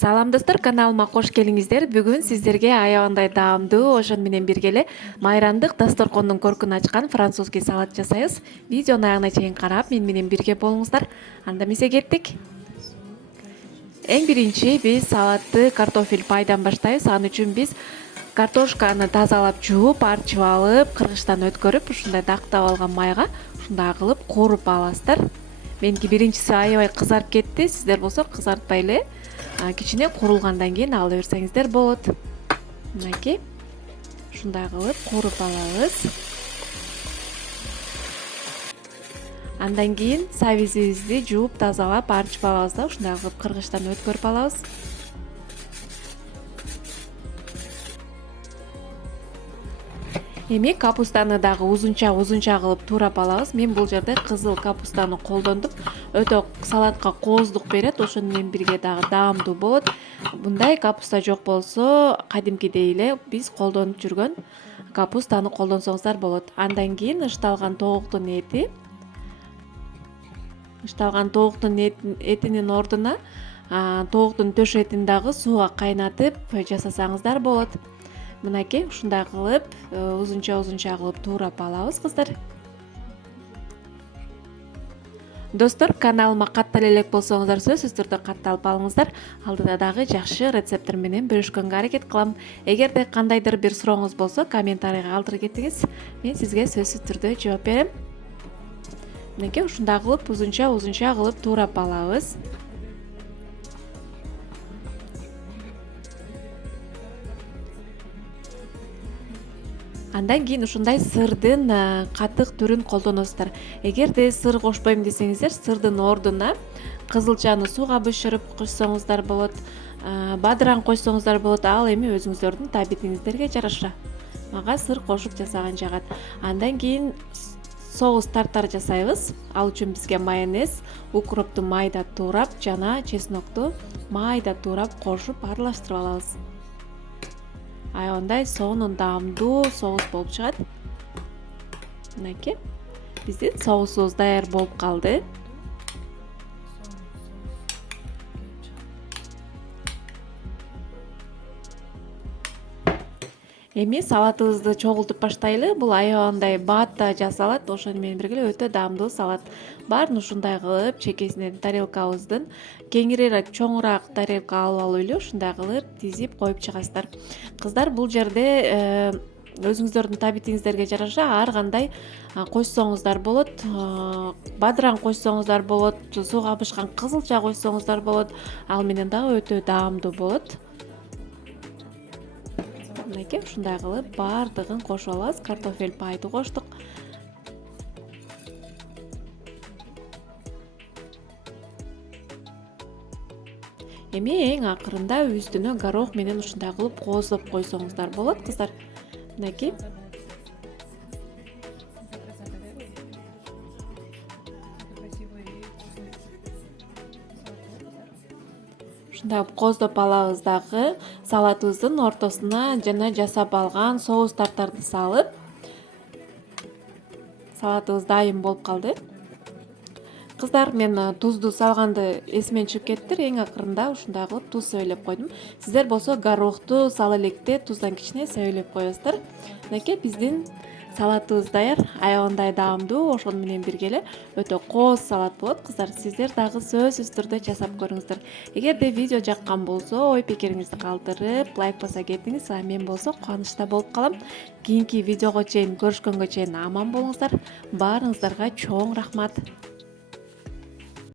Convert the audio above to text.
Салам достор, каналыма кош келиңиздер. Бүгүн сиздерге аябандай даамдуу, ошон менен бирге эле майрамдык дасторкондун коркун ачкан французский салат жасайбыз. Видеону аягына чейин карап, мен менен бирге болуңуздар. Анда эмесе кеттик. Эң биринчи биз салатты картофель пайдан баштайбыз. Ал үчүн биз картошканы тазалап, жууп, арчып алып, кыргычтан өткөрүп, ушундай дактап алган майга ушундай кылып кууруп аласыздар. Меники биринчиси аябай кызарып кетти. Сиздер болсо кызартпай эле кичине курулгандан кийин ала берсеңиздер болот. Мынакей ушундай кылып кууруп алабыз. Андан кийин сабизибизди жууп, тазалап, арчып алабыз да ушундай кылып кыргычтан өткөрүп алабыз. Эми капустаны дагы узунча кылып туурап алабыз. Мен бул жерде кызыл капустаны колдондум. Өтө салатка кооздук берет, ошону менен бирге дагы даамдуу болот. Мындай капуста жок болсо, кадимкидей эле биз колдонуп жүргөн капустаны колдонсоңуздар болот. Андан кийин ышталган тооктун этинин ордуна тооктун төш этин дагы сууга кайнатып жасасаңыздар болот. Мынакей ушундай кылып узунча кылып туурап алабыз кыздар. Достор, каналыма каттала элек болсоңуздар, сөзсүз түрдө катталып алыңыздар. Алдыда дагы жакшы рецепттер менен бөлүшкөнгө аракет кылам. Эгерде кандайдыр бир сурооңуз болсо, комментарийга калтырып кетиңиз. Мен сизге сөзсүз түрдө жооп берем. Мынакей ушундай кылып узунча кылып туурап алабыз. Андан кийин ушундай сырдын катык түрүн колдоносуздар. Эгерде сыр кошпойм десеңиздер, сырдын ордуна кызылчаны сууга бышырып кошсоңуздар болот, бадыран койсоңуздар болот. Ал эми өзүңүздөрдүн табитиңиздерге жараша. Мага сыр кошуп жасаган жагат. Андан кийин соус тартар жасайбыз. Ал үчүн бизге майонез, укропту майда туурап жана чеснокту майда туурап кошуп аралаштырып алабыз. Аябандай сонун даамдуу соус болуп чыгат. Мынакей биздин соусубуз даяр болуп калды. Эми салатыбызды чогултуп баштайлы. Бул аябандай баатта жасалат, ошону менен бирге эле өтө даамдуу салат. Баарын ушундай кылып чекесинен тарелкабыздын кеңирээк, чоңураак тарелка алып эле ушундай кылып тизип коюп чыгасыздар. Кыздар, бул жерде өзүңүздөрдүн табитиңиздерге жараша ар кандай койсоңуздар болот. Бадыран койсоңуздар болот, сууга бышкан кызылча койсоңуздар болот. Ал менен дагы өтө даамдуу болот. Мынакей ушундай кылып баардыгын кошуп алабыз. Картофель пайды коштук. Эми эң акырында үстүнө горох менен ушундай кылып кооздоп койсоңуздар болот кыздар. Мынакей ушундай кооздоп алабыз дагы. Салатыбыздын ортосуна жана жасап алган соус тартарды салып, салатыбыз дайым болуп калды. Кыздар, мен тузду салганды эсимен чыгып кеттир. Эң акырында ушундай кылып туз сөйлөп койдум. Сиздер болсо горохту сала электе туздан кичине сөйлөп коесуздар. Мынакей биздин салатыбыз даяр. Аябандай даамдуу, ошону менен бирге эле өтө кооз салат болот кыздар. Сиздер дагы сөзсүз түрдө жасап көрүңүздөр. Эгерде видео жаккан болсо, ой пикириңизди калтырып, лайк баса кетиңиз. Мен болсо кубанычта болуп калам. Кийинки видеого чейин көрүшкөнгө чейин аман болуңуздар. Баарыңыздарга чоң рахмат.